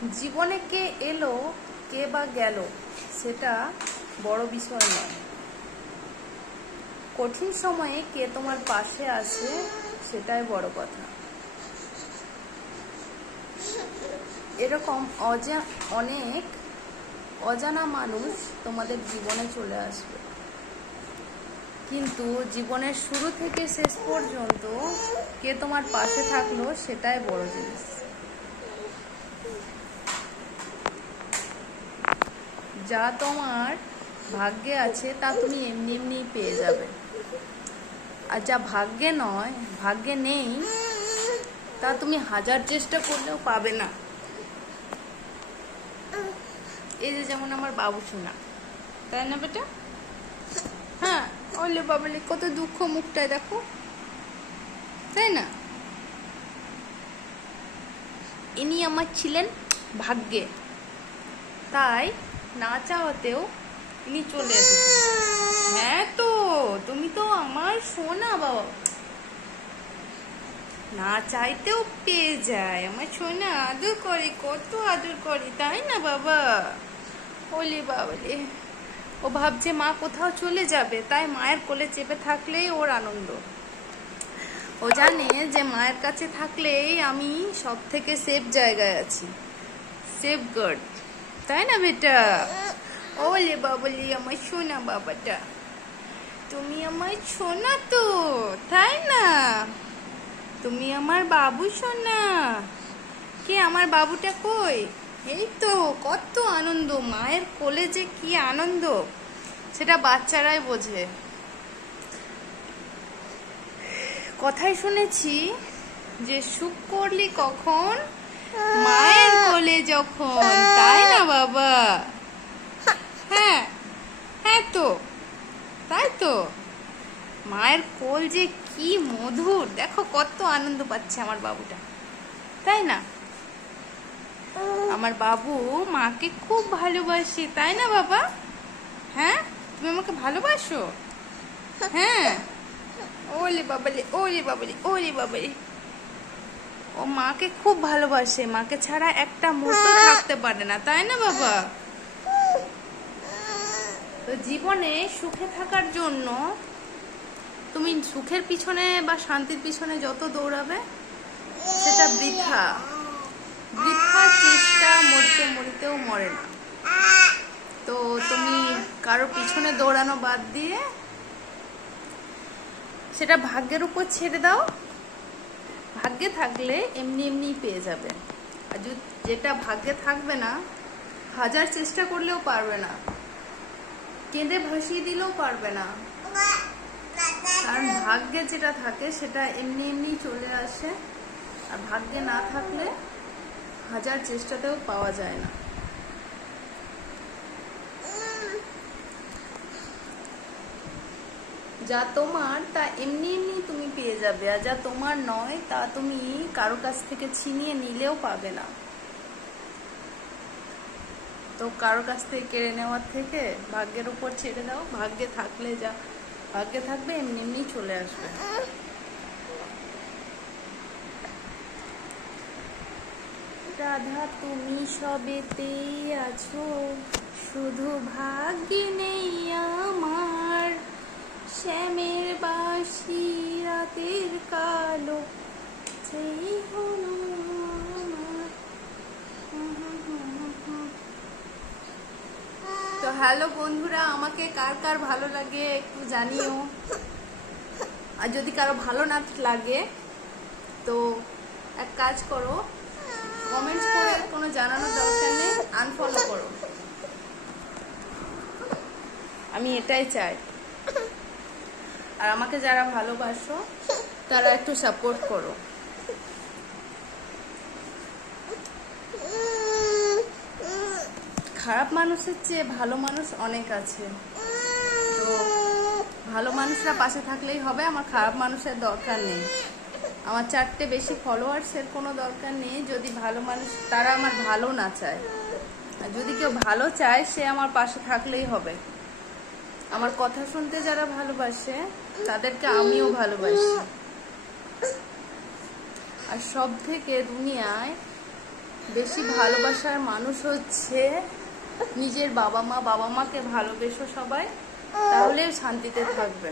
জীবনে কে এলো কে বা গেল সেটা বড় বিষয় নয়, কঠিন সময়ে কে তোমার পাশে আছে সেটাই বড় কথা। এরকম অনেক অজানা মানুষ তোমাদের জীবনে চলে আসবে, কিন্তু জীবনের শুরু থেকে শেষ পর্যন্ত কে তোমার পাশে থাকলো সেটাই বড় জিনিস। যা তোমার ভাগ্যে আছে তা তুমি এমনি এমনি পেয়ে যাবে, আর যা ভাগ্যে নয়, ভাগ্যে নেই, তা তুমি হাজার চেষ্টা করলেও পাবে না। এই যে যেমন আমার বাবু সোনা, তাই না বেটা? হ্যাঁ, ওলে বাবলে কত দুঃখ মুখটায় দেখো, তাই না? ইনি আমার ছিলেন ভাগ্যে, তাই না চাওয়াতেও ইনি চলে এসেছেন। হ্যাঁ তো, তুমি তো আমার সোনা বাবা, না চাইতেও পেয়ে যায়। আমার সোনা আদর করি, কত আদর করি, তাই না বাবা? ওলে বাবলে, ও ভাবছে মা কোথাও চলে যাবে, তাই মায়ের কোলে চেপে থাকলেই ওর আনন্দ। ও জানে যে মায়ের কাছে থাকলেই আমি সব থেকে সেফ জায়গায় আছি, সেফ গার্ড, তাই না বেটা? ওলে বাবলি আমার সোনা বাবাটা, তুমি আমার সোনা তো, তাই না? তুমি আমার বাবু সোনা। কে আমার বাবুটা কই? এই তো, কত আনন্দ, মায়ের কোলে যে কি আনন্দ সেটা বাচ্চারাই বোঝে। কথাই শুনেছি যে সুখ করলি কখন, মায়ের কোলে যখন, তাই না বাবা? হ্যাঁ হ্যাঁ তো, তাই তো। মায়ের কোল যে কি মধুর, দেখো কত আনন্দ পাচ্ছে আমার বাবুটা, তাই না? আমার বাবু মাকে খুব ভালোবাসে, তাই না বাবা? হ্যাঁ, তুমি আমাকে ভালোবাসো? হ্যাঁ, ওলে বাবালে, ওলে বাবালে, ওলে বাবালে, ও মাকে খুব ভালোবাসে, মাকে ছাড়া একটা মুহূর্ত থাকতে পারে না, তাই না বাবা? তো জীবনে সুখে থাকার জন্য তুমি সুখের পিছনে বা শান্তির পিছনে যত দৌড়াবে সেটা বৃথা, বৃথা চেষ্টা, মরতে মরিতেও মরে না। তো তুমি কারো পিছনে দৌড়ানো বাদ দিয়ে সেটা ভাগ্যের উপর ছেড়ে দাও, ভাগ্যে থাকলে এমনি এমনি পেয়ে যাবে। আর যেটা ভাগ্যে থাকবে না, হাজার চেষ্টা করলেও পারবে না, কেঁদে ভাসিয়ে দিলেও পারবে না, কারণ ভাগ্যে যেটা থাকে সেটা এমনি এমনি চলে আসে, আর ভাগ্যে না থাকলে হাজার চেষ্টাতেও পাওয়া যায় না। যা তোমার তা এমনি এমনি তুমি পেয়ে যাবে, আর যা তোমার নয় তা তুমি কারো কাছ থেকে ছিনিয়ে নিলেও পাবে না। তো কারো কাছ থেকে কেড়ে নেওয়ার থেকে ভাগ্যের উপর ছেড়ে দাও, ভাগ্যে থাকলে যা ভাগ্যে থাকবে এমনি এমনি চলে আসবে। রাধা তুমি সবেতেই আছো, শুধু ভাগ্যে নেই আমার, শ্যামের বাঁশি রাতের কালো সেই হলো আমার। তো হ্যালো বন্ধুরা, আমাকে কার কার ভালো লাগে একটু জানিও, আর যদি কারো ভালো না লাগে তো এক কাজ করো, কমেন্টস করে কোনো জানানোর দরকার নেই, আনফলো করো। আমি এটাই চাই। আর আমাকে যারা ভালোবাসো তারা একটু সাপোর্ট করো। খারাপ মানুষের চেয়ে ভালো মানুষ অনেক আছে, তো ভালো মানুষরা পাশে থাকলেই হবে, আমার খারাপ মানুষের দরকার নেই। আমার 4টে বেশি ফলোয়ার্সের কোনো দরকার নেই যদি ভালো মানুষ তারা আমার ভালো না চায়। আর যদি কেউ ভালো চায় সে আমার পাশে থাকলেই হবে। আমার কথা শুনতে যারা ভালোবাসে তাদেরকে আমিও ভালোবাসি। আর সব থেকে দুনিয়ায় বেশি ভালোবাসার মানুষ হচ্ছে নিজের বাবা মা। বাবা মাকে ভালোবেসো সবাই, তাহলে শান্তিতে থাকবে।